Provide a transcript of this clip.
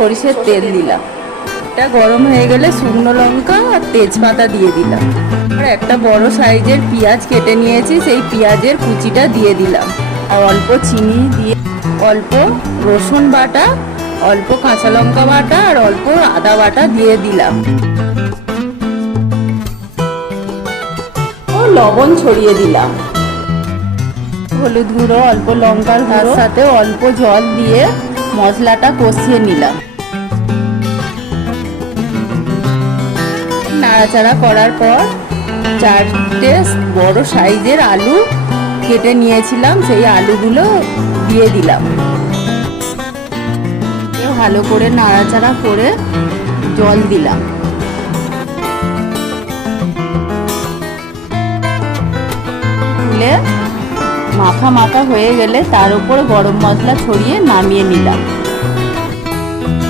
সরিষার তেল দিলাম। এটা গরম হয়ে গেলে শুকনো লঙ্কা আর তেজপাতা দিয়ে দিলাম। আর একটা বড় সাইজের পেঁয়াজ কেটে নিয়েছি, সেই পেঁয়াজের কুচিটা দিয়ে দিলাম। আর অল্প চিনি দিয়ে, অল্প রসুন বাটা, অল্প কাঁচা লঙ্কা বাটা আর অল্প আদা বাটা দিয়ে দিলাম। ও লবণ ছড়িয়ে দিলাম, হলুদ গুঁড়ো, অল্প লঙ্কার গুঁড়ো, তার সাথে অল্প জল দিয়ে মশলাটা কষিয়ে নিলাম। নাড়াচাড়া করার পর 4টে বড় সাইজের আলু কেটে নিয়েছিলাম, সেই আলুগুলো দিয়ে দিলাম। ভালো করে নাড়াচাড়া করে জল দিলাম। তুলে মাখা মাখা হয়ে গেলে তার উপর গরম মশলা ছড়িয়ে নামিয়ে নিলাম।